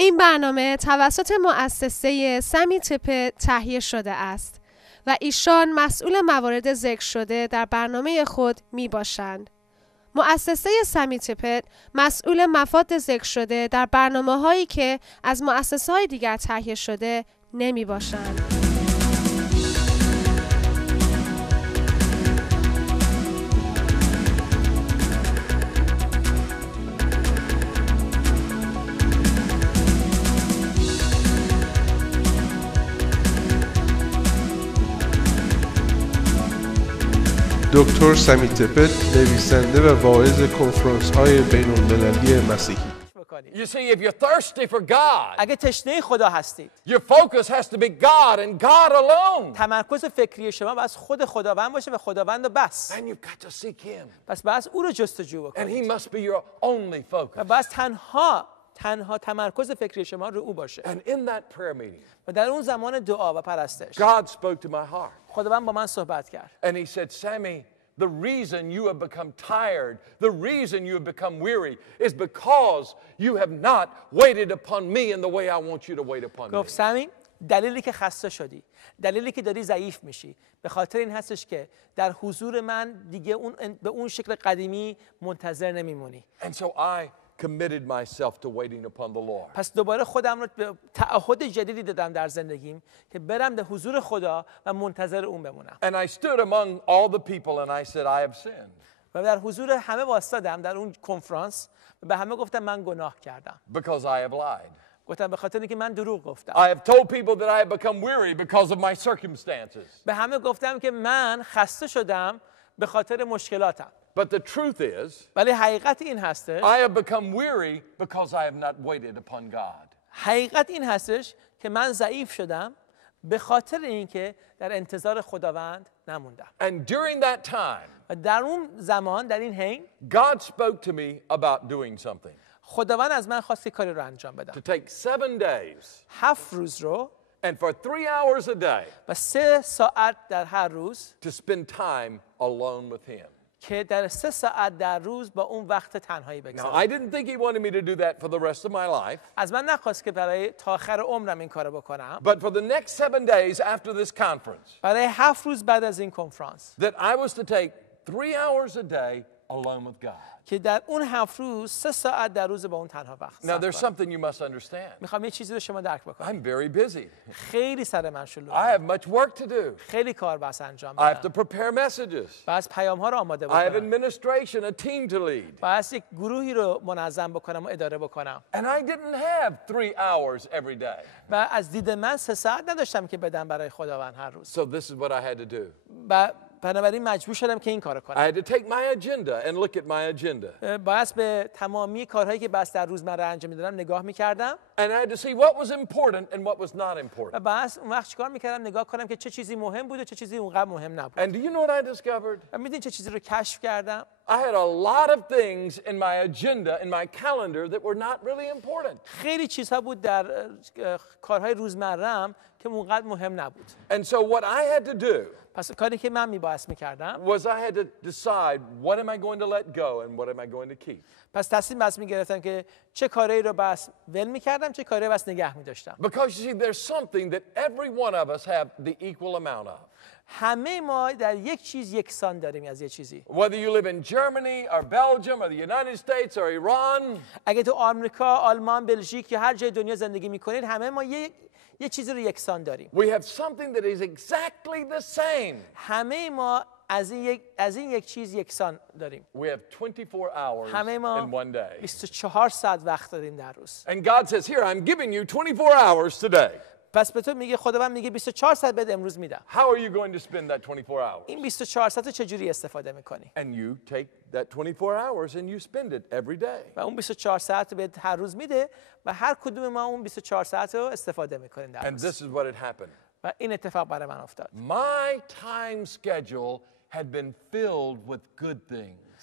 این برنامه توسط مؤسسه سمی تپه تهیه شده است و ایشان مسئول موارد ذکر شده در برنامه خود می باشند. مؤسسه سمی تپه مسئول مفاد ذکر شده در برنامه هایی که از مؤسسه های دیگر تهیه شده نمی باشند. دکتر سمی تپت نویسنده و واعظ کنفرانس‌های بین‌المللی مسیحی. You see, if you're thirsty for God, اگه تشنه خدا هستید، your focus has to be God and God alone. تمرکز فکری شما باید خود خداوند باشه و خداوند و بس. And you've got to seek Him. پس باید او رو جستجو And He بکنید. must be your only focus. و باید تنها تمرکز فکری شما رو او باشه. And in that prayer meeting, و در اون زمان دعا و پرستش، God spoke to my heart. خداوند با من صحبت کرد. And He said, Sammy, the reason you have become tired, the reason you have become weary is because you have not waited upon me in the way I want you to wait upon me. گفت سمی، دلیلی که خسته شدی، دلیلی که داری ضعیف میشی، به خاطر این هستش که در حضور من دیگه به اون شکل قدیمی منتظر نمیمونی. And so I committed myself to waiting upon the Lord. پس دوباره خودم رو به تعهد جدیدی دادم در زندگیم که برم به حضور خدا و منتظر اون بمونم. And I stood among all the people and I said, I have sinned. و در حضور همه وایسادم در اون کنفرانس و به همه گفتم من گناه کردم. Because I have lied. گفتم به خاطر اینکه من دروغ گفتم. I have told people that I have become weary because of my circumstances. به همه گفتم که من خسته شدم به خاطر مشکلاتم. But the truth is, ولی حقیقت این هستش، I have become weary because I have not waited upon God. حقیقت این هستش که من ضعیف شدم به خاطر اینکه در انتظار خداوند نموندم. And during that time, و در اون زمان، در این حین، God spoke to me about doing something. خداوند از من خواست کاری رو انجام بدم. To take 7 days 7 روز رو and for 3 hours a day و 3 ساعت در هر روز to spend time alone with Him. که در 3 ساعت در روز با اون وقت تنهایی Now, بگذارم. I didn't think He wanted me to do that for the rest of my life. از من نخواست که برای تا آخر عمرم این کارو بکنم. But for the next 7 days after this conference, برای 7 روز بعد از این کنفرانس that I was to take 3 hours a day alone with God. که در اون 7 روز 3 ساعت در روز با اون تنها وقت Now, there's صرف کنم. something you must understand. میخوام یه چیزی رو شما درک بکنید. I'm very busy. خیلی سر من شلوغه. I have much work to do. خیلی کار بس انجام I have to بدم. prepare messages. باید پیام ها رو آماده I have بکنم. administration, a team to lead. باید یک گروهی رو منظم بکنم و اداره بکنم. And I didn't have 3 hours every day. و از دید من 3 ساعت نداشتم که بدم برای خداوند هر روز. So this is what I had to do. و بنابراین مجبور شدم که این کارو I کنم. had to take my agenda and look at my agenda. باید به تمامی کارهایی که بس در روزمره انجام میدادم نگاه میکردم And I had to see what was important and what was not و important. باید اون وقت چیکار میکردم نگاه کنم که چه چیزی مهم بود و چه چیزی اونقدر مهم نبود. And do you know what I discovered? و میدونید چه چیزی رو کشف کردم؟ I had a lot of things in my agenda, in my calendar that were not really important. خیلی چیزها بود در کارهای روزمره‌ام که اونقدر مهم نبود. And so what I had to do پس کاری که من میبایست میکردم was I had to decide what am I going to let go and what am I going to keep. پس تصمیم بس میگرفتم که چه کاری رو بس ول میکردم، چه کاری رو بس نگه میداشتم. Because you see, there's something that every one of us have the equal amount of. همه ما در یک چیز یکسان داریم از یه چیزی. Whether you live in Germany or Belgium or the United States or Iran, اگه تو آمریکا، آلمان، بلژیک یا هر جای دنیا زندگی میکنید، همه ما یه چیزی رو یکسان داریم. we have something that is exactly the same. همه ما از این یک چیز یکسان داریم. We have 24 hours همه ما in one day. 24 ساعت وقت داریم در روز. And God says, here, I'm giving you 24 hours today. پس به تو میگه، خداوند میگه 24 ساعت بهت امروز میدم. How are you going to spend that 24 hours? این 24 ساعت رو چجوری استفاده میکنی؟ And you take that 24 hours and you spend it every day. و اون 24 ساعت رو بهت هر روز میده و هر کدوم ما اون 24 ساعت رو استفاده میکنیم در And روز. this is what had happened. و این اتفاق برای من افتاد. My time schedule had been filled with good things,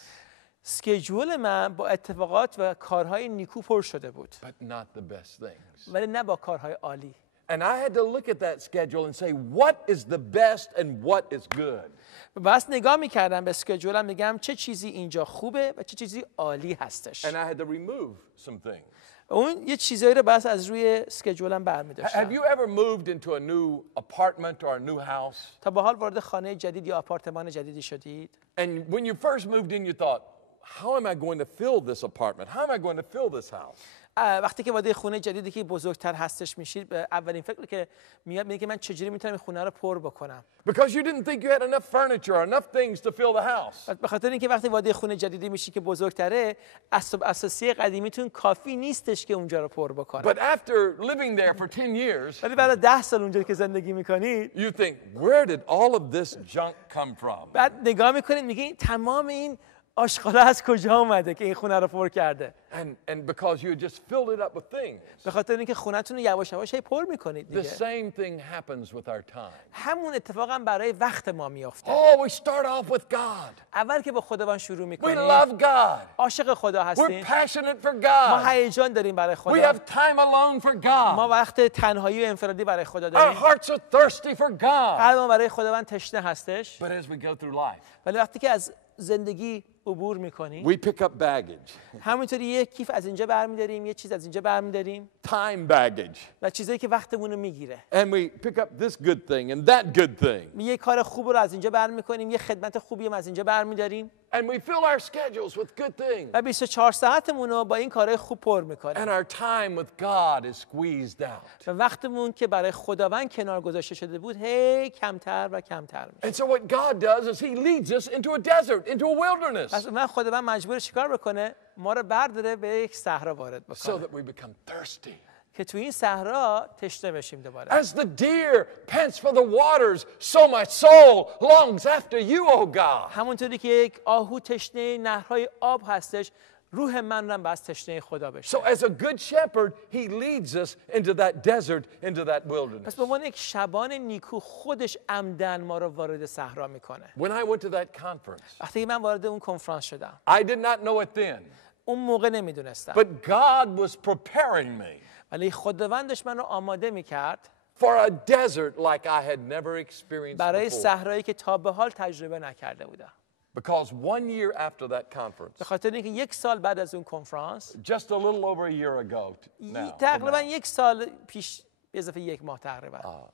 اسکیجول من با اتفاقات و کارهای نیکو پر شده بود، but not the best things. ولی نه با کارهای عالی. And I had to look at that schedule and say, what is the best and what is good? بس نگاه میکردم به اسکیجولم میگم چه چیزی اینجا خوبه و چه چیزی عالی هستش. And I had to remove some things. اون یه چیزایی رو بس از روی اسکیجولم برمی‌داشتم. Have you ever moved into a new apartment or a new house? تا به حال وارد خانه جدید یا آپارتمان جدیدی شدید؟ And when you first moved in, you thought, how am I going to fill this apartment? How am I going to fill this house? وقتی که وارد خونه جدیدی که بزرگتر هستش میشید اولین فکری که میاد میگه که من چجوری میتونم این خونه رو پر بکنم. Because you didn't think you had enough furniture or enough things to fill the house. به خاطر اینکه وقتی وارد خونه جدیدی میشی که بزرگتره اسباب اساسی قدیمیتون کافی نیستش که اونجا رو پر بکنه. But after living there for 10 years, ولی بعد 10 سال اونجا که زندگی میکنید you think, where did all of this junk come from? بعد نگاه میکنید میگین تمام این آشغالا از کجا اومده که این خونه رو پر کرده. And because you had just filled it up with things. به خاطر اینکه خونه‌تون رو یواش یواش پر میکنید The دیگه. same thing happens with our time. همون اتفاق هم برای وقت ما میافته. Oh, we start off with God. اول که با خداوند شروع We میکنیم love God. عاشق خدا We're هستیم. passionate for ما God. هیجان داریم برای We خدا. have time alone for ما God. وقت تنهایی و انفرادی برای خدا Our داریم. hearts are thirsty for God. قلب ما برای خداوند تشنه هستش. But as we go through life, ولی وقتی که از زندگی عبور میکنیم we pick up baggage. همینطوری یک کیف از اینجا برمیداریم یه چیز از اینجا برمیداریم Time baggage. و چیزایی که وقتمون رو میگیره. And we pick up this good thing and that good thing. یه کار خوب رو از اینجا برمیکنیم یه خدمت خوبی هم از اینجا برمیداریم And we fill our schedules with good things. و 24 ساعتمون رو با این کارهای خوب پر میکنیم. And our time with God is squeezed out. و وقتمون که برای خداوند کنار گذاشته شده بود هی کمتر و کمتر میشه. And so what God does is He leads us into a desert, into a wilderness, پس من خداوند مجبور چیکار بکنه؟ ما رو برداره به یک صحرا وارد so بکنه that we become thirsty. که توی این صحرا تشنه بشیم دوباره. As the deer pants for the waters, so my soul longs after you, O God. همونطوری که یک آهو تشنه نهرهای آب هستش روح من هم باید تشنه خدا بشه. So as a good shepherd, He leads us into that desert, into that wilderness. پس به عنوان یک شبان نیکو خودش عمدن ما رو وارد صحرا میکنه. When I went to that conference, وقتی من وارد اون کنفرانس شدم I did not know it then, اون موقع نمیدونستم but God was preparing me ولی خداوندش من رو آماده میکرد for a desert like I had never experienced برای before. صحرایی که تا به حال تجربه نکرده بودم. Because 1 year after that به conference, خاطر اینکه یک سال بعد از اون کنفرانس just a little over a year ago now, تقریبا یک سال پیش به اضافه یک ماه تقریبا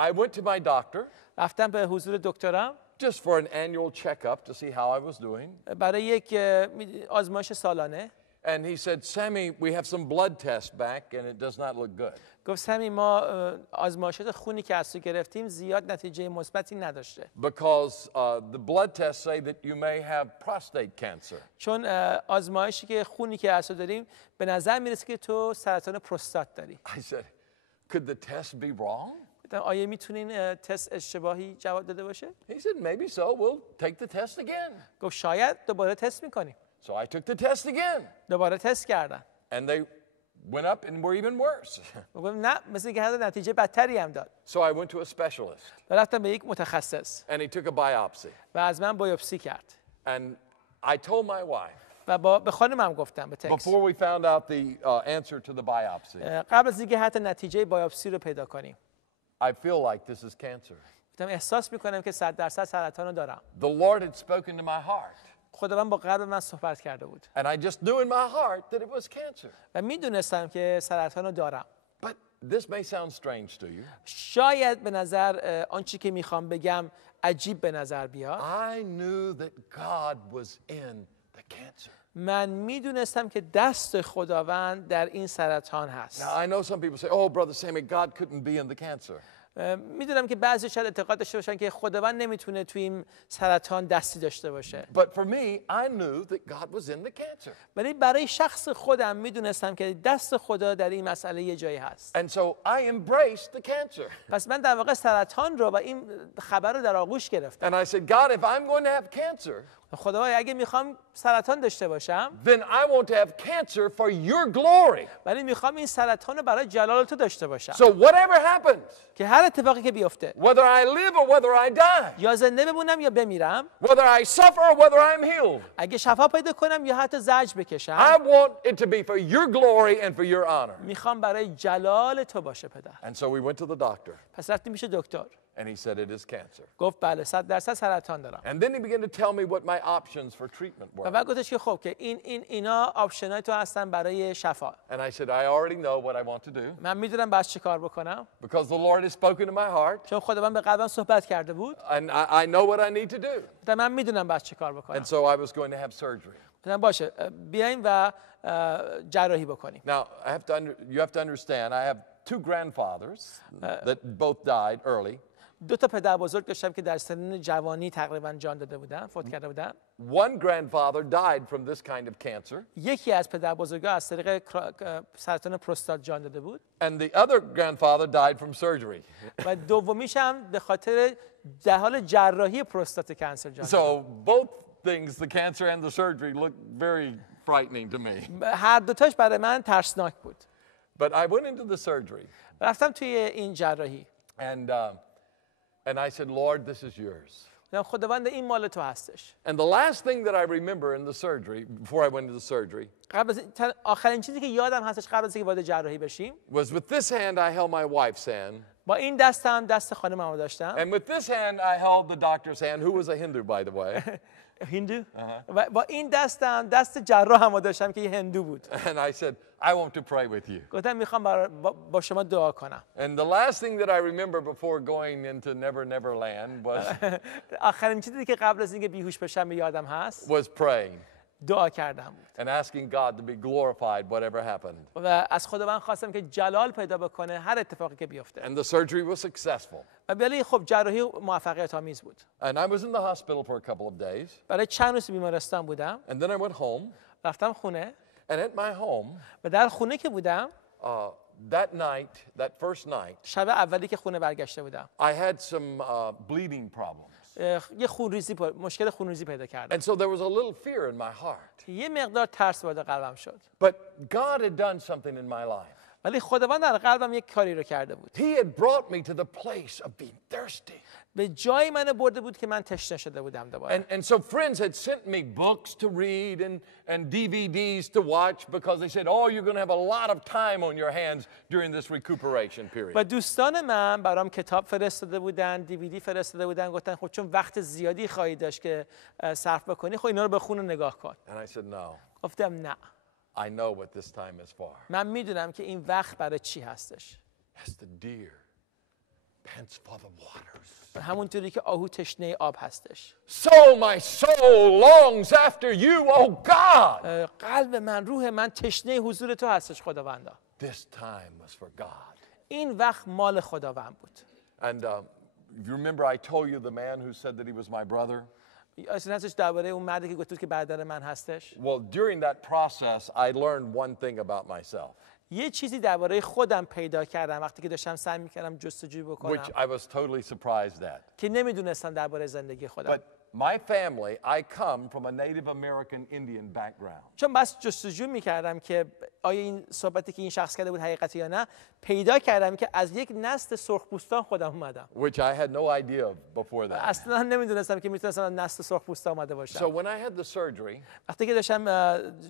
I went to my doctor رفتم به حضور دکترم just for an annual checkup to see how I was doing. برای یک آزمایش سالانه. And he said, Sammy, we have some blood tests back and it does not look good. گفت سمی ما آزمایشات خونی که از تو گرفتیم زیاد نتیجه مثبتی نداشته. Because the blood tests say that you may have prostate cancer. چون آزمایشی که خونی که از تو داریم به نظر میرسه که تو سرطان پروستات داری. I said, could the test be wrong? آیا میتونین تست اشتباهی جواب داده باشه؟ He said, maybe so. We'll take the test again. گفت شاید دوباره تست میکنیم. So I took the test again. دوباره تست کردن. And they went up and were even worse. گفت نه مثل که حتی نتیجه بدتری هم داد. So I went to a specialist. رفتم به یک متخصص And he took a biopsy. و از من بیوپسی کرد. And I told my wife, و به خانمم گفتم به تکست before we found out the answer to the biopsy, قبل از اینکه حتی نتیجه بیوپسی رو پیدا کنیم I feel like this is cancer. گفتم احساس میکنم که 100% سرطان رو دارم. The Lord had spoken to my heart. خداوند با قلب من صحبت کرده بود. And I just knew in my heart that it was cancer. و میدونستم که سرطان رو دارم. But this may sound strange to you. شاید به نظر آنچه که میخوام بگم عجیب به نظر بیاد. I knew that God was in the cancer. من میدونستم که دست خداوند در این سرطان هست. Now I know some people say, "Oh, brother Sammy, God couldn't be in the cancer." میدونم که بعضی شاید اعتقاد داشته باشن که خداوند نمیتونه توی این سرطان دستی داشته باشه. But for me, I knew that God was in the cancer. ولی برای شخص خودم میدونستم که دست خدا در این مسئله یه جایی هست. And so I embraced the cancer. پس من در واقع سرطان رو و این خبر رو در آغوش گرفتم. And I said, God, if I'm going to have cancer, خداوند اگه میخوام سرطان داشته باشم then I want to have cancer for your glory. ولی میخوام این سرطان رو برای جلال تو داشته باشم. So whatever happens, که هر اتفاقی که بیفته whether I live or whether I die, یا زنده بمونم یا بمیرم، whether I suffer or whether I'm healed, اگه شفا پیدا کنم یا حتی زجر I بکشم، want it to be for your glory and for your honor. میخوام برای جلال تو باشه پدر. And so we went to the doctor, پس رفتیم پیش دکتر. and he said it is cancer. گفت بله 100% سرطان دارم. And then he began to tell me what my options for treatment و were. بعد گفتش که خب که اینا آپشنای تو هستن برای شفا. And I said, I already know what I want to do من میدونم باید چی کار بکنم because the Lord has spoken to my heart, چون خداوند به قلبم صحبت کرده بود. and I know what I need to do. و من میدونم باید چی کار بکنم. And so I was going to have surgery. گفتم باشه بیایم و جراحی بکنیم. Now, you have to understand, I have two grandfathers that both died early. دو تا پدر بزرگ داشتم که در سن جوانی تقریبا جان داده بودن، فوت کرده بودن. One grandfather died from this kind of cancer, یکی از پدر بزرگا از طریق سرطان پروستات جان داده بود and the other grandfather died from surgery. و دومیش هم به خاطر در حال جراحی پروستات کنسر جان داده. So both things, the cancer and the surgery, looked very frightening to me. هر دوتاش برای من ترسناک بود. But I went into the surgery, رفتم توی این جراحی. and I said, Lord, this is yours. خداوند این مال تو هستش. And the last thing that I remember in the surgery, before I went into the surgery, قبل از آخرین چیزی که یادم هستش قبل از اینکه وارد جراحی بشیم، was with this hand I held my wife's hand, با این دستم دست خانممو داشتم. and with this hand I held the doctor's hand, who was a Hindu, by the way. هندو. و با این دستم دست جراحمو داشتم که یه هندو بود. And I said, I want to pray with you. گفتم میخوام با شما دعا کنم. And the last thing that I remember before going into Never Never Land آخرین چیزی که قبل از اینکه بیهوش بشم یادم هست was praying دعا کردم and asking God to be glorified whatever happened. و از خداوند خواستم که جلال پیدا بکنه هر اتفاقی که بیفته. And the surgery was successful. و ولی خب جراحی موفقیت آمیز بود. And I was in the hospital for a couple of days. برای چند روز بیمارستان بودم. And then I went home. رفتم خونه. And at my home, و در خونه که بودم that first night, شب اولی که خونه برگشته بودم I had some bleeding problems. یه مشکل خونریزی پیدا کردم. And so there was a little fear in my heart. یه مقدار ترس وارد قلبم شد. But God had done something in my life. ولی خداوند در قلبم یک کاری رو کرده بود. He had brought me to the place of being thirsty. به جای منو برده بود که من تشنه شده بودم دوباره. And so friends had sent me books to read and DVDs to watch because they said, oh, you're going to have a lot of time on your hands during this recuperation period. و دوستان من برام کتاب فرستاده بودن، دیویدی فرستاده بودن، گفتن خب چون وقت زیادی خواهی داشت که صرف بکنی، خب اینا رو بخون و نگاه کن. And I said, no. گفتم نه. I know what this time is for. من میدونم که این وقت برای چی هستش. As the deer pants for the waters. همونطوری که آهو تشنه آب هستش. So my soul longs after you, oh God. قلب من، روح من تشنه حضور تو هستش خداوندا. This time was for God. این وقت مال خداوند بود. And if you remember, I told you the man who said that he was my brother. اصلا هستش درباره اون مردی که گفت که برادر من هستش. Well, during that process, I learned one thing about myself. یه چیزی درباره خودم پیدا کردم وقتی که داشتم سعی می‌کردم جستجو بکنم. Which I was totally surprised at. که نمیدونستم درباره زندگی خودم. But my family, I come from a Native American Indian background. چون بس جستجو می‌کردم که آیا این صحبتی که این شخص کرده بود حقیقتی یا نه، پیدا کردم که از یک نسل سرخپوستان خودم اومدم. Which I had no idea of before that. اصلا نمیدونستم که میتونستم از نسل سرخپوستا اومده So باشم. when I had the surgery, وقتی که داشتم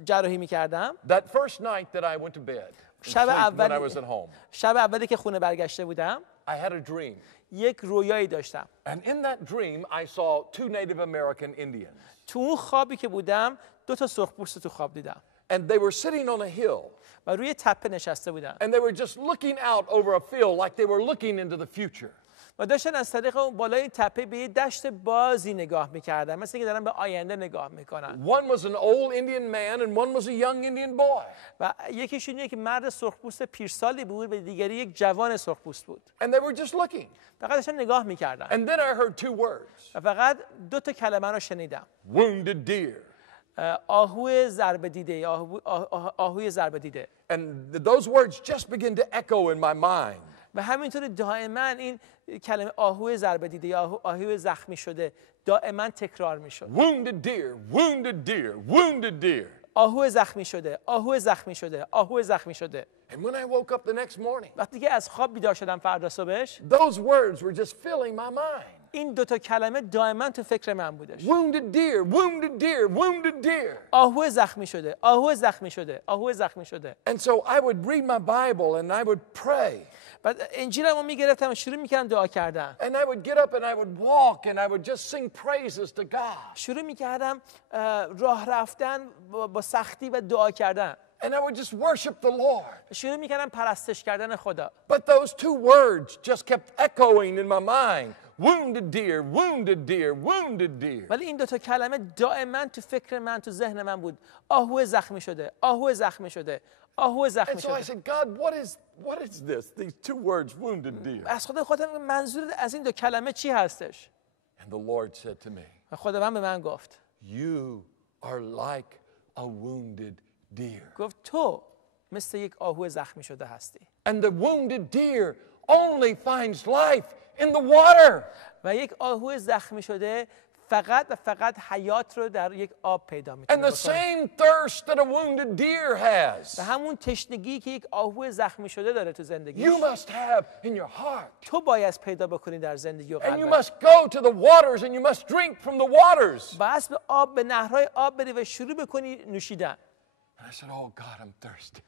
جراحی می‌کردم، that first night that I went to bed, when I was at home, شب اولی که خونه برگشته بودم، I had a dream. یک رویایی داشتم. And in that dream, I saw two Native American Indians. تو اون خوابی که بودم، دو تا سرخپوست تو خواب دیدم. And they were sitting on a hill. و روی تپه نشسته بودن. And they were just looking out over a field like they were looking into the future. و داشتن از طریق اون بالای تپه به یه دشت بازی نگاه می‌کردن، مثل اینکه دارن به آینده نگاه می‌کنن. One was an old Indian man and one was a young Indian boy. و یکیشون یک مرد سرخپوست پیرسالی بود و دیگری یک جوان سرخپوست بود. And they were just looking. فقط داشتن نگاه می‌کردن. And then I heard two words. و فقط دو تا کلمه رو شنیدم. Wounded deer. آهوی ضربه دیده، آهوی ضربه دیده. And those words just began to echo in my mind. و همینطور دائما این کلمه آهوی ضربه دیده یا آهوی زخمی شده دائما تکرار میشد. Wounded deer, wounded deer, wounded deer. آهو زخمی شده، آهو زخمی شده، آهو زخمی شده. And when I woke up the next morning, وقتی که از خواب بیدار شدم فردا صبحش، those words were just filling my mind. این دوتا کلمه دائما تو فکر من بودش. Wounded deer, wounded deer, wounded deer. آهو زخمی شده، آهو زخمی شده، آهو زخمی شده. And so I would read my Bible and I would pray. بعد انجیلمو میگرفتم و شروع میکردم دعا کردن. And I would get up and I would walk and I would just sing praises to God. شروع میکردم راه رفتن با سختی و دعا کردن. And I would just worship the Lord. شروع میکردم پرستش کردن خدا. But those two words just kept echoing in my mind. Wounded deer, wounded deer, wounded deer. ولی این دوتا کلمه دائما تو فکر من، تو ذهن من بود. آهو زخمی شده، آهو زخمی شده، آهو زخمی And so I شده. said, God, what is this? These two words, wounded deer. از خودم منظور از این دو کلمه چی هستش؟ And the Lord said to me, و خداوند به من گفت. you are like a wounded deer. گفت تو مثل یک آهو زخمی شده هستی. And the wounded deer only finds life in the water. و یک آهو زخمی شده فقط و فقط حیات رو در یک آب پیدا And می‌کنه. the same thirst that a wounded deer has, و همون تشنگی که یک آهو زخمی شده داره تو زندگی. you must have in your heart. تو باید پیدا بکنی در زندگی و And you قلبت. must go to the waters and you must drink from the waters. بس به آب، به نهرهای آب بری و شروع بکنی نوشیدن. And I said, oh God, I'm thirsty.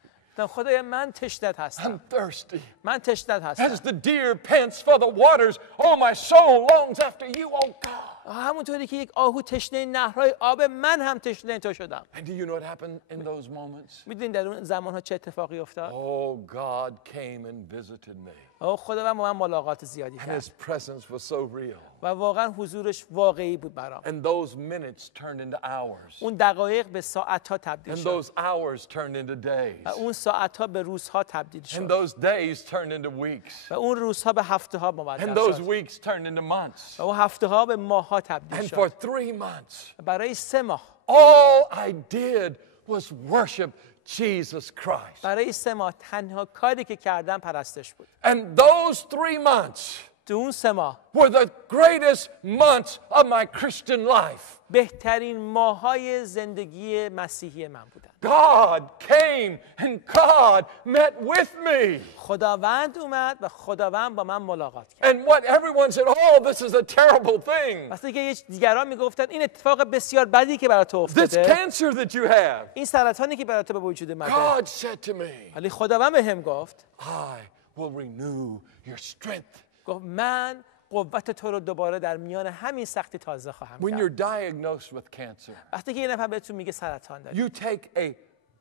خدایا من تشنت هستم. I'm thirsty. من تشنت هستم. As the deer pants for the waters, oh, my soul longs after you, oh God. همونطوری که یک آهو تشنه نهرهای آب، من هم تشنه تو شدم. And do you know what happened in those moments? میدونید در اون زمانها چه اتفاقی افتاد؟ Oh, God came and visited me. خداوند با من ملاقات زیادی And کرد. his presence was so real. و واقعا حضورش واقعی بود برام. And those minutes turned into hours. اون دقایق به ساعت‌ها تبدیل And شد. those hours turned into days. و اون ساعت‌ها به روزها تبدیل And شد. those days turned into weeks. و اون روزها به هفته‌ها And مبدل those شد. weeks turned into months. و اون هفته‌ها به ماه‌ها تبدیل And for شد. 3 months, برای 3 ماه. all I did was worship Jesus Christ. برای 3 ماه تنها کاری که کردم پرستش بود. And those 3 months تو اون 3 ماه were the greatest months of my Christian life. بهترین ماه‌های زندگی مسیحی من بودن. God came and God met with me. خداوند اومد و خداوند با من ملاقات کرد. And what everyone said, oh, this is a terrible thing. وقتی که دیگران میگفتن این اتفاق بسیار بدی که برای تو This افتاده، cancer that you have. این سرطانی که برای تو به وجود اومده، God said to me, ولی خداوند بهم گفت I will renew your strength. گفت من قوت تو رو دوباره در میان همین سختی تازه خواهم When کرد. you're diagnosed with cancer, وقتی که یه نفر بهتون میگه سرطان داری، you take a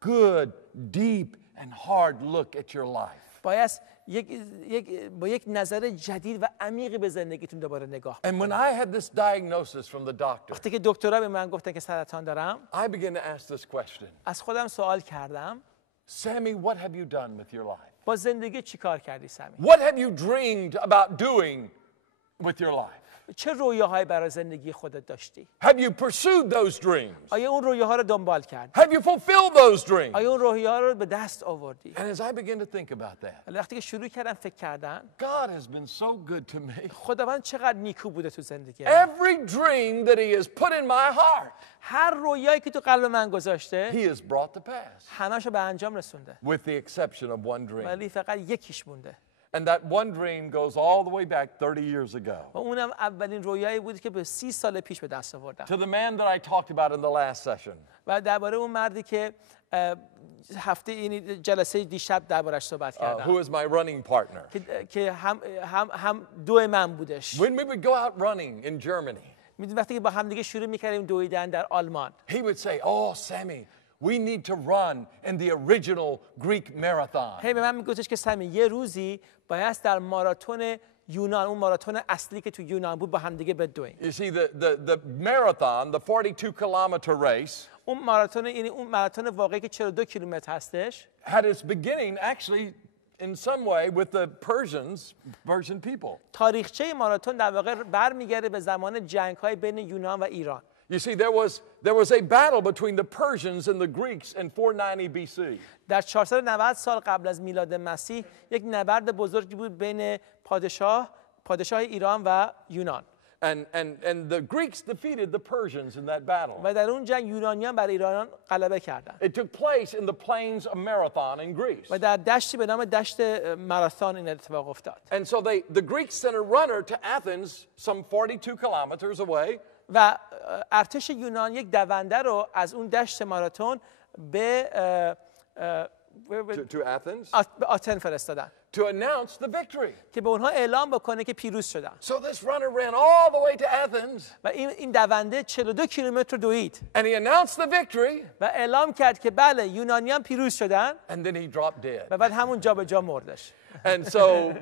good, deep, and hard look at your life. باید با یک نظر جدید و عمیقی به زندگیتون دوباره نگاه کنید. And when I had this diagnosis from the doctor, وقتی که دکترها به من گفتن که سرطان دارم، I began to ask this question. از خودم سوال کردم Sammy, what have you done with your life? با زندگی چی کار کردی سمی؟ What have you dreamed about doing with your life? چه رویاهایی برای زندگی خودت داشتی؟ Have you pursued those dreams? آیا اون رویاها رو دنبال کردی؟ Have you fulfilled those dreams? آیا اون رویاها رو به دست آوردی؟ And as I began to think about that, ولی وقتی که شروع کردم فکر کردن، God has been so good to me. خداوند چقدر نیکو بوده تو زندگی من. Every dream that He has put in my heart, هر رویایی که تو قلب من گذاشته، He has brought to pass, همه‌شو به انجام رسونده. with the exception of one dream. ولی فقط یکیش مونده. And that one dream goes all the way back 30 years ago و اونم اولین رویایی بود که به 30 سال پیش به دست آوردم. to the man that I talked about in the last session. و درباره اون مردی که هفته این جلسه دیشب دربارش صحبت کردم. Who is my running partner. که هم دو من بودش. When we would go out running in Germany, میدونید وقتی که با هم دیگه شروع می‌کردیم دویدن در آلمان، he would say, oh, Sammy, we need to run in the original Greek marathon. هی به من میگفتش که سمی یه روزی باید در ماراتون یونان، اون ماراتون اصلی که تو یونان بود، با هم دیگه بدویم. You see, the marathon, the 42-kilometer race, اون ماراتون، یعنی اون ماراتون واقعی که 42 کیلومتر هستش، had its beginning actually in some way with the Persian people. تاریخچه ماراتون در واقع برمیگرده به زمان جنگ‌های بین یونان و ایران. You see, there was a battle between the Persians and the Greeks in 490 BC. در 490 سال قبل از میلاد مسیح یک نبرد بزرگی بود بین پادشاه ایران و یونان. And the Greeks defeated the Persians in that battle. و در اون جنگ یونانیان بر ایرانیان غلبه کردند. It took place in the plains of Marathon in Greece. و در دشتی به نام دشت ماراثون این اتفاق افتاد. And so the Greeks sent a runner to Athens some 42 kilometers away. و ارتش یونان یک دونده رو از اون دشت ماراتون به To Athens به آتن فرستادن to announce the victory. که به اونها اعلام بکنه که پیروز شدن. So this runner ran all the way to Athens. و این دونده 42 کیلومتر دوید. And he announced the victory. و اعلام کرد که بله یونانیان پیروز شدن. And then he dropped dead. و بعد همون جا به جا مردش. And so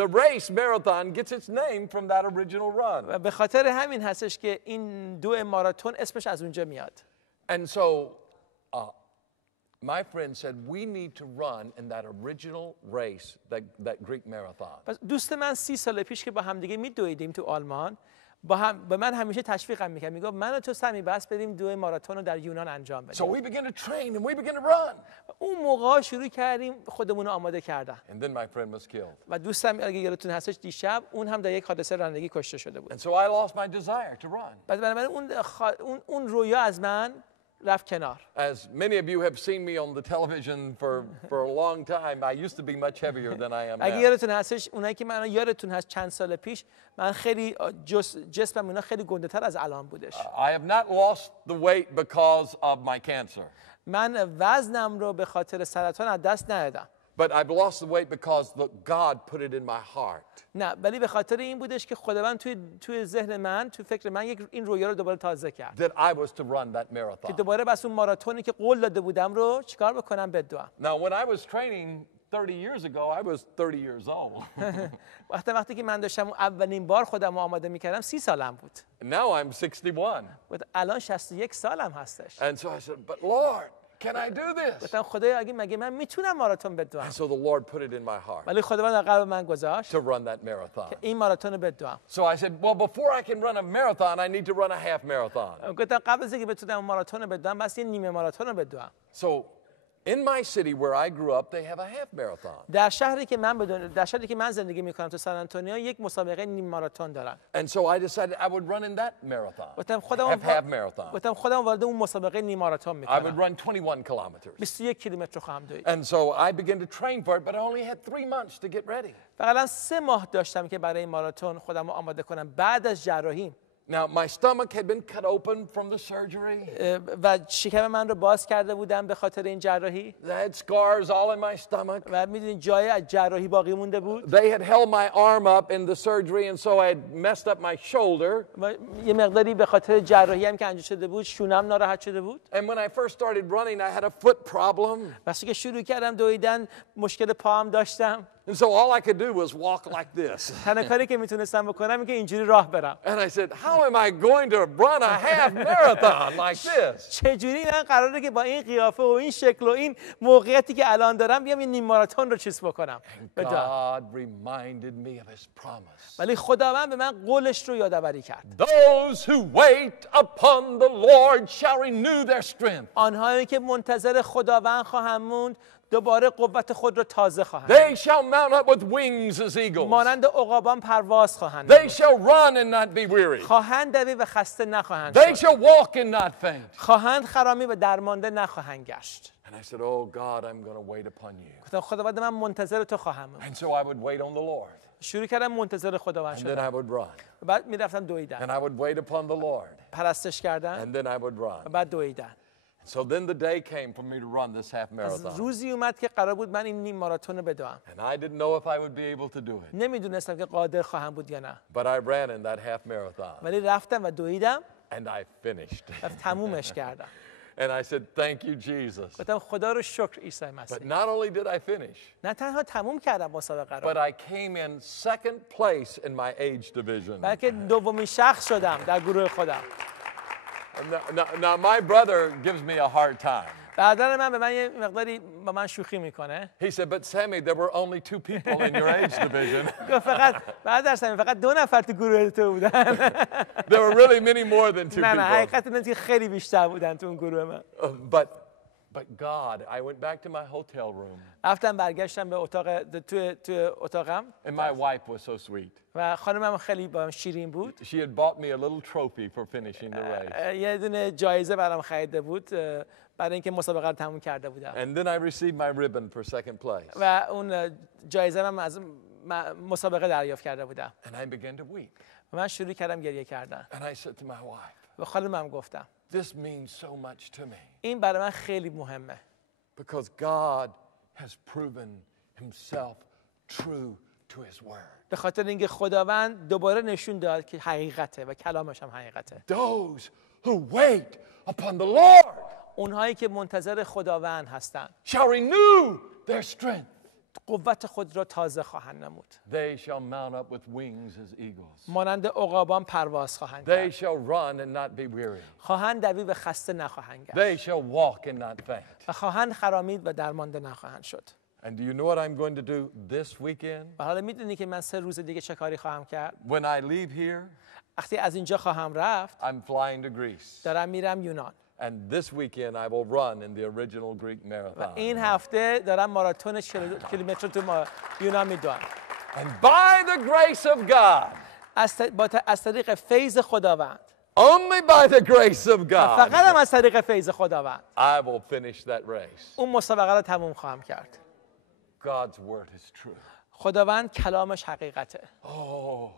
the race marathon gets its name from that original run. و به خاطر همین هستش که این دو ماراتون اسمش از اونجا میاد. And so my friend said we need to run in that original race, that Greek marathon. پس دوست من 30 سال پیش که با هم دیگه میدویدیم تو آلمان به من همیشه تشویقم میکرد، میگفت من و تو سمی بس بریم دو ماراتون رو در یونان انجام بدیم. So we began to train and we began to run. اون موقع شروع کردیم خودمون رو آماده کردن. And then my friend was killed. و دوستم اگه یادتون هستش دیشب اون هم در یک حادثه رانندگی کشته شده بود. And so I lost my desire to run. بعد بنابراین اون رویا از من رفت کنار. As many of you have seen me on the television for a long time, I used to be much heavier than I am اگه now. یادتون هستش اونایی که من یادتون هست چند سال پیش من خیلی جسمم اونا خیلی گنده‌تر از الان بودش. I have not lost the weight because of my cancer. من وزنم رو به خاطر سرطان از دست ندادم. But I've lost the weight because God put it in my heart. نه ولی به خاطر این بودش که خداوند توی ذهن من توی فکر من این رویا رو دوباره تازه کرد. That I was to run that که marathon. دوباره بس اون ماراتونی که قول داده بودم رو چیکار بکنم بدوم. Now when I was training 30 years ago, I was 30 years old. وقتی که من داشتم اولین بار خودم رو آماده می‌کردم 30 سالم بود. Now I'm 61. و الان 61 سالم هستش. And so I said, but Lord, can I do this? گفتم خدایا مگه من میتونم ماراتون بدوم؟ And so the Lord put it in my heart ولی خداوند در قلب من گذاشت to run that marathon. که این ماراتون رو بدوم. So I said, well, before I can run a marathon, I need to run a half marathon. گفتم قبل از اینکه بتونم ماراتون رو بدوم بس یه نیمه ماراتون رو بدوم. So in my city where I grew up, they have a half marathon. در شهری که من زندگی میکنم تو سن آنتونیو یک مسابقه نیم ماراتون دارن. And so I decided I would run in that marathon. گفتم half marathon. گفتم خودم وارد اون مسابقه نیم ماراتون I would میکنم. run 21 kilometers. 21 کیلومتر خواهم دوید. And so I began to train for it, but I only had 3 months to get ready. فقط 3 ماه داشتم که برای این ماراتون خودم رو آماده کنم بعد از جراحیم. Now, my stomach had been cut open from the surgery. و شکم من رو باز کرده بودم به خاطر این جراحی. I had scars all in my stomach. و میدونید جای از جراحی باقی مونده بود. They had held my arm up in the surgery, and so I had messed up my shoulder. و یه مقداری به خاطر جراحی هم که انجام شده بود شونم ناراحت شده بود. And when I first started running, I had a foot problem. وقتی که شروع کردم دویدن مشکل پاهم داشتم. And so all I could do was walk like this. تنها کاری که میتونستم بکنم این که اینجوری راه برم. And I said, how am I going to run a half marathon like this? چجوری من قراره که با این قیافه و این شکل و این موقعیتی که الان دارم بیام یه نیم ماراتون رو چیز بکنم. God reminded me of his promise. ولی خداوند به من قولش رو یادآوری کرد. Those who wait upon the Lord shall renew their strength. آنهایی که منتظر خداوند خواهند موند دوباره قوت خود را تازه خواهند. They shall mount up with wings as eagles. مانند عقابان پرواز خواهند. They shall run and not be weary. خواهند دوید و خسته نخواهند They شد. shall walk and not faint. خواهند خرامی و درمانده نخواهند گشت. And I said, oh God, I'm going to wait upon you. گفتم خداوند من منتظر تو خواهم موند. And so I would wait on the Lord. شروع کردم منتظر خداوند And then شدم. I would run. بعد میرفتم دویدن. And I would wait upon the Lord. پرستش کردن. And then I would و run. بعد دویدن. So then the day came for me to run this half marathon. روزی اومد که قرار بود من این نیم ماراتون رو بدوم. And I didn't know if I would be able to do it. نمیدونستم که قادر خواهم بود یا نه. But I ran in that half marathon. ولی رفتم و دویدم And I finished. و تمومش کردم. And I said, thank you, Jesus. گفتم خدا رو شکر عیسی But مسیح. not only did I finish, نه تنها تموم کردم مسابقه but رو. I came in second place in my age division. بلکه دومین شخص شدم در گروه خودم. Now my brother gives me a hard time. برادر من به من یه مقداری با من شوخی میکنه. He said, but Sammy, there were only 2 people in your age division. گفت برادر سمی فقط 2 نفر تو گروه تو بودن. There were really many more than 2 نه people. حقیقت اینه که خیلی بیشتر بودن تو اون گروه من. But God, I went back to my hotel room. رفتم برگشتم به اتاق تو اتاقم. And my wife was so sweet. و خانمم خیلی با شیرین بود. She had bought me a little trophy for finishing the race. یه دونه جایزه برام خریده بود برای اینکه مسابقه رو تموم کرده بودم. And then I received my ribbon for second place. و اون جایزه من از مسابقه دریافت کرده بودم. And I began to weep. و من شروع کردم گریه کردن. And I said to my wife, و خانمم گفتم this means so much to me. این برای من خیلی مهمه. Because God has proven himself true to his word. به خاطر اینکه خداوند دوباره نشون داد که حقیقته و کلامش هم حقیقته. Those who wait upon the Lord اونهایی که منتظر خداوند هستند shall renew their strength. قوت خود را تازه خواهند نمود. They shall mount up with wings as eagles. مانند عقابان پرواز خواهند They کرد. shall run and not be weary. خواهند دوید و خسته نخواهند گشت. They shall walk and not faint. و خواهند خرامید و درمانده نخواهند شد. And do you know what I'm going to do this weekend? و حالا میدونی که من 3 روز دیگه چه کاری خواهم کرد؟ When I leave here, وقتی از اینجا خواهم رفت I'm flying to Greece. دارم میرم یونان. And this weekend I will run in the original Greek و marathon. این هفته دارم ماراتون 40 کیلومتر تو یونان میدوام. And by the grace of God, از طریق فیض خداوند. only by the grace of فقط God, هم از طریق فیض خداوند. I will finish that race. اون مسابقه رو تموم خواهم کرد. God's word is true. خداوند کلامش حقیقته. Oh,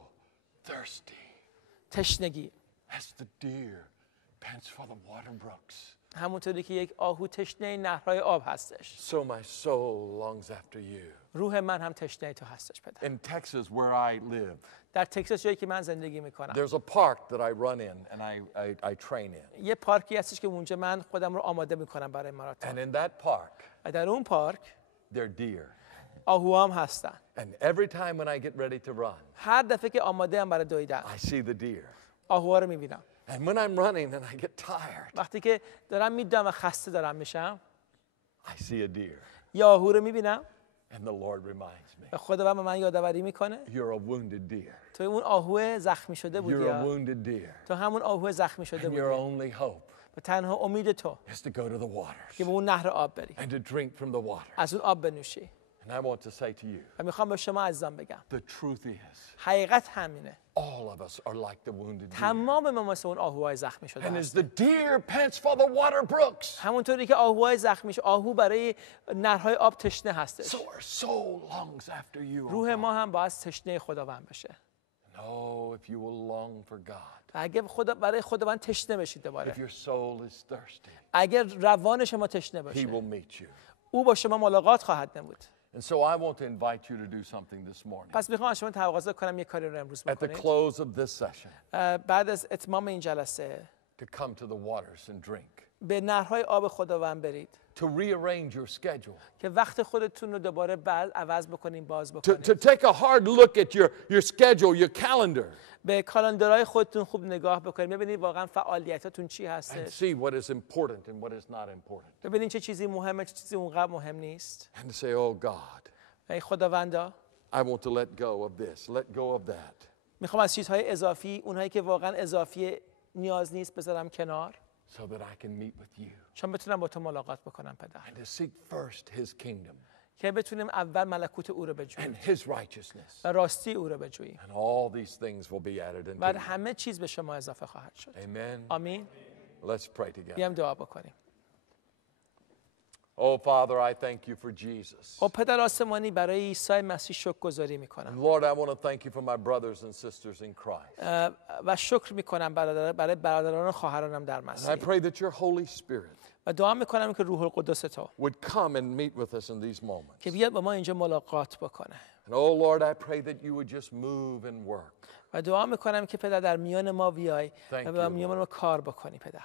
thirsty تشنگی. as the deer pants for the water brooks. همونطوری که یک آهو تشنه نهرهای آب هستش. So my soul longs after you. روح من هم تشنه تو هستش پدر. In Texas where I live, در تگزاس جایی که من زندگی میکنم. there's a park that I run in and I train in. یه پارکی هستش که اونجا من خودم رو آماده میکنم برای And ماراتون. in that park, و در اون پارک they're deer. آهوها هم هستن. And every time when I get ready to run, هر دفعه که آماده ام برای دویدن I see the deer. آهوها رو میبینم. And when I'm running and I get tired, وقتی که دارم میدوام و خسته دارم میشم I see a deer. یه آهو رو میبینم And the Lord reminds me, و خداوند به من یادآوری میکنه you're a wounded deer. تو اون آهو زخمی شده بودی You're a یا wounded deer. تو همون آهو زخمی شده And بودی your only hope و تنها امید تو is to go to the waters که به اون نهر آب بری and to drink from the water. از اون آب بنوشی. And I want to say to you, و میخوام به شما عزیزان بگم the truth is, حقیقت همینه. all of us are like the wounded deer. تمام ما مثل اون آهوهای زخمی شده And as هستیم. the deer pants for the water brooks, همونطوری که آهوهای زخمی شده آهو برای نهرهای آب تشنه هستش. so our soul longs after you. روح ما هم باید تشنه خداوند بشه. Oh, if you will long for God, و اگه برای خداوند تشنه بشید if دوباره your soul is thirsty, اگر روان شما تشنه He باشه will meet you. او با شما ملاقات خواهد نمود. And so I want to invite you to do something this morning. پس میخوام از شما تقاضا کنم یه کاری رو امروز At the بکنید. close of this session, بعد از اتمام این جلسه to come to the waters and drink, به نهرهای آب خداوند برید to rearrange your schedule, که وقت خودتون رو دوباره عوض بکنین باز to بکنید. take a hard look at your schedule, your calendar, به کالاندرهای خودتون خوب نگاه بکنید. ببینید واقعا فعالیتاتون چی and هستش. see what is important and what is not important. ببینید چه چیزی مهمه چه چیزی اونقدر مهم نیست. And to say, oh God, ای خداوندا I want to let go of this, let go of that. میخوام از چیزهای اضافی اونهایی که واقعا اضافی نیاز نیست بذارم کنار So that I can meet with you چون بتونم با تو ملاقات بکنم پدر. and to seek first His kingdom که بتونیم اول ملکوت او رو بجوییم and His righteousness. و راستی او رو بجوییم. And all these things will be added و unto you. همه چیز به شما اضافه خواهد شد. Amen. آمین. Let's pray together. بیام دعا بکنیم. Oh, Father, I thank you for Jesus. خب پدر آسمانی برای عیسی مسیح شکرگزاری And میکنم Lord, I want to thank you for my brothers and sisters in Christ. و شکر میکنم برای برادران و خواهرانم در And I مسیح pray that your Holy Spirit و دعا میکنم که روح القدس تو would come and meet with us in these moments. که بیاد با ما اینجا ملاقات بکنه. And oh, Lord, I pray that you would just move and work. و دعا میکنم که پدر در میان ما بیای Thank و در you, میان ما کار بکنی پدر.